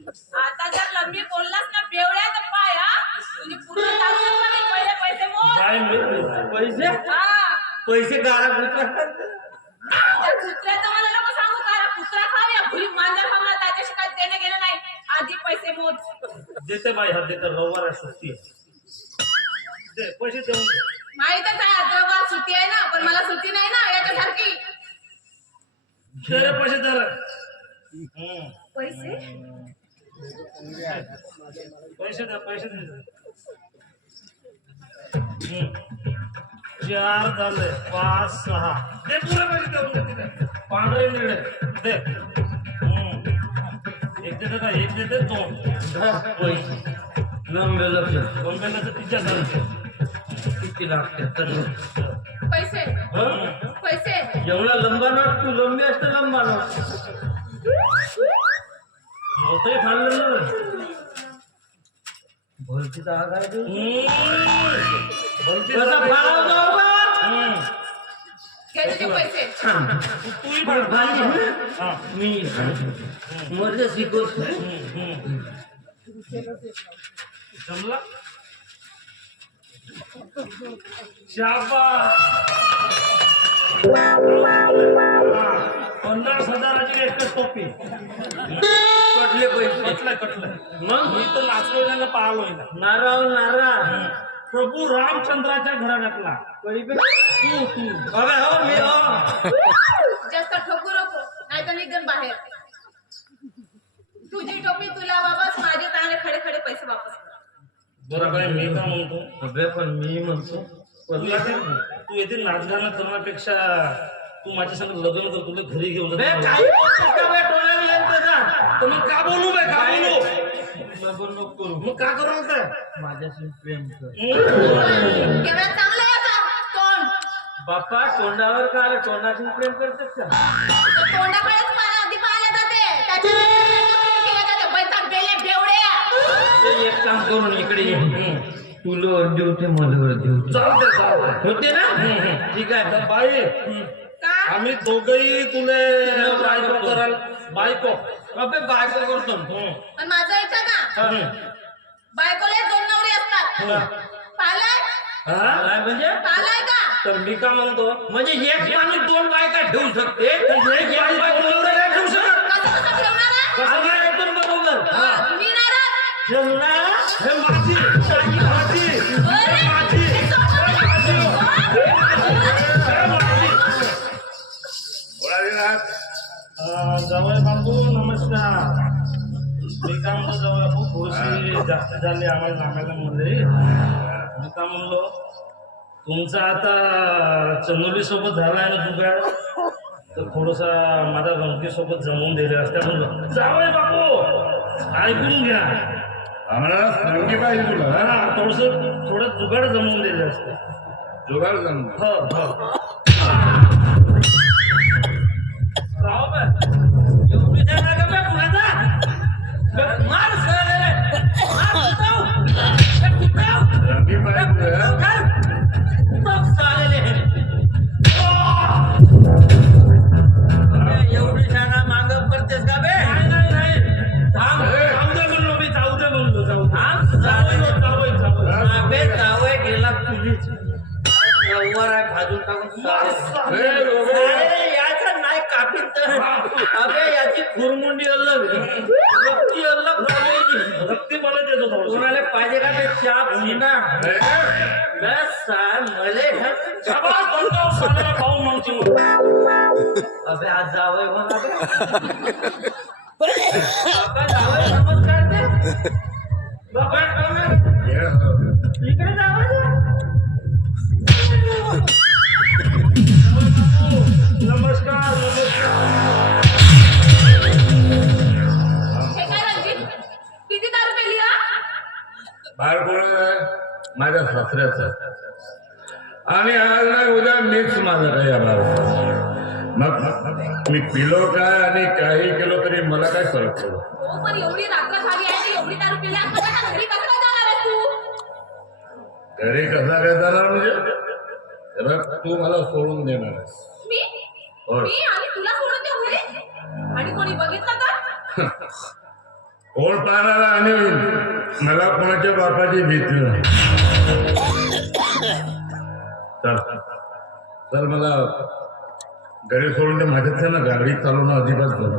आता जर लंबी बोललास ना बेवड्या तर पाय हा तुझी पूर्ण दारू नाही पहिले पैसे मोज काय पैसे हा पैसे गाळा कुत्रा त्या कुत्र्याचं मला नको सांगू कारण कुत्रा खाव या भुली मांजर खाव मला त्याच्याशी काय देणं घेणं नाही आधी पैसे मोज देते बाई हा देते रविवार आहे सुट्टी आहे. दे पैसे देऊन दे. माहितच आहे अद्रवार सुट्टी आहे ना पण मला सुट्टी नाही ना याच्यासारखी दे रे पैसे दे रे. पैसे पैसे दे पैसे दे 4 झाले 5 6 दे पुरे पैसे देऊन दे तिथे पांढरे निळे दे एक देते का एक देते 2 पैसे लंबेला तर तिच्या सारखे किती लागते तर पैसे पैसे एवढा लंबा नोट तू लंबी असते लंबा नोट नव्हते खाल्लेलं भरतीचा आग आहे कसा फाळाव जाऊ बा घे तुझे पैसे तूही पण मी मर्द शिकवतो जमला शाबास 50,000ची एकच टोपी कटले पैसे कटलं मग मी तर नाचलोय ना पाहलोय ना नारळ प्रभू रामचंद्राच्या घराण्यातला तू अरे हो मी जास्त ठोकू नको नाही तर निघन बाहेर तुझी टोपी तुला वापस माझे चांगले खडे खडे पैसे वापस बरं काय मी का म्हणतो अबे पण मी म्हणतो तू येथे नाचगाणं करण्यापेक्षा तू माझ्या संग लग्न कर तुला घरी घेऊन मग का बोलू बे का बोलू लग्न करू मग का करू माझ्याशी प्रेम कर केवढा चांगला आहे आता तोंड बाप्पा तोंडावर का आलं तोंडातून प्रेम करतात का तोंडाकडेच मला आधी पाहिलं जाते त्याच्यावर बैठक गेले बेवड्या एक काम करून इकडे ये तुला जेवते मला जेवते चालते होते ना ठीक आहे तर बाई आम्ही दोघही तुले बायको कराल बायको अबे बायको करतो पण माझं ऐका ना बायकोला 2 नवरी असतात पाहिलंय म्हणजे पाहिलंय का तर मी का म्हणतो म्हणजे एक माणूस 2 बायका ठेवू शकते तर एक बायको नवरा ठेवू शकत कसं ठेवणार आहे? कसं नाही एकदम बरोबर मी नाही राहत. ठेवणार हे माझी माझी जवळ बाबू नमस्कार मी का म्हणतो जवळ बाबू थोडीशी जास्त झाली आम्हाला नाम्याला मध्ये मी का म्हणलो तुमचा आता चंदोली सोबत झाला आहे ना जुगाड तर थोडसा माझ्या गणकी सोबत जमवून दिले असत्या म्हणलं जावय बापू ऐकून घ्या आम्हाला संगी पाहिजे तुला हा थोडं जुगाड जमवून दिले असते जुगाड जमलं हो हो एवढी जागा का बे पुण्याचा मार संगी पाहिजे एवढी शाळा माग पडतेस का बे नाही जाऊ दे म्हणलो मी जाऊ दे म्हणलो जाऊ दे जावय गेला तुझीच नववार आहे भाजून टाकून याचा नाही कापीत अबे याची खुरमुंडी अलग रक्ती अलग रक्ती मला देतो कोणाला पाहिजे का ते चाप ना मले पाहून मागची अबे आज जावय म्हणा जावय नमस्कार दे बाबा इकडे जावं नमस्कार हे काय रणजित किती दारू पेली हा बाळ कोण माझ्या सासऱ्याचं आणि आज नाही उद्या मिक्स माझं काही येणार मग मी पिलो काय आणि काही केलो तरी मला काय फरक पडतो हो पण एवढी रात्र झाली आहे आणि एवढी दारू पेली आता घरी कसं काय जाणार आहेस तू घरी कसा काय जाणार म्हणजे तू मला सोडून देणार आहेस मी होय. मी आणि तुला सोडून देऊ घरी आणि कोणी बघितलं तर कोण पाहणारा आणि मला कोणाच्या बापाची भीती नाही. तर मला घरी सोडून ते माझ्यात ना गाडी चालवणं अजिबात बरं.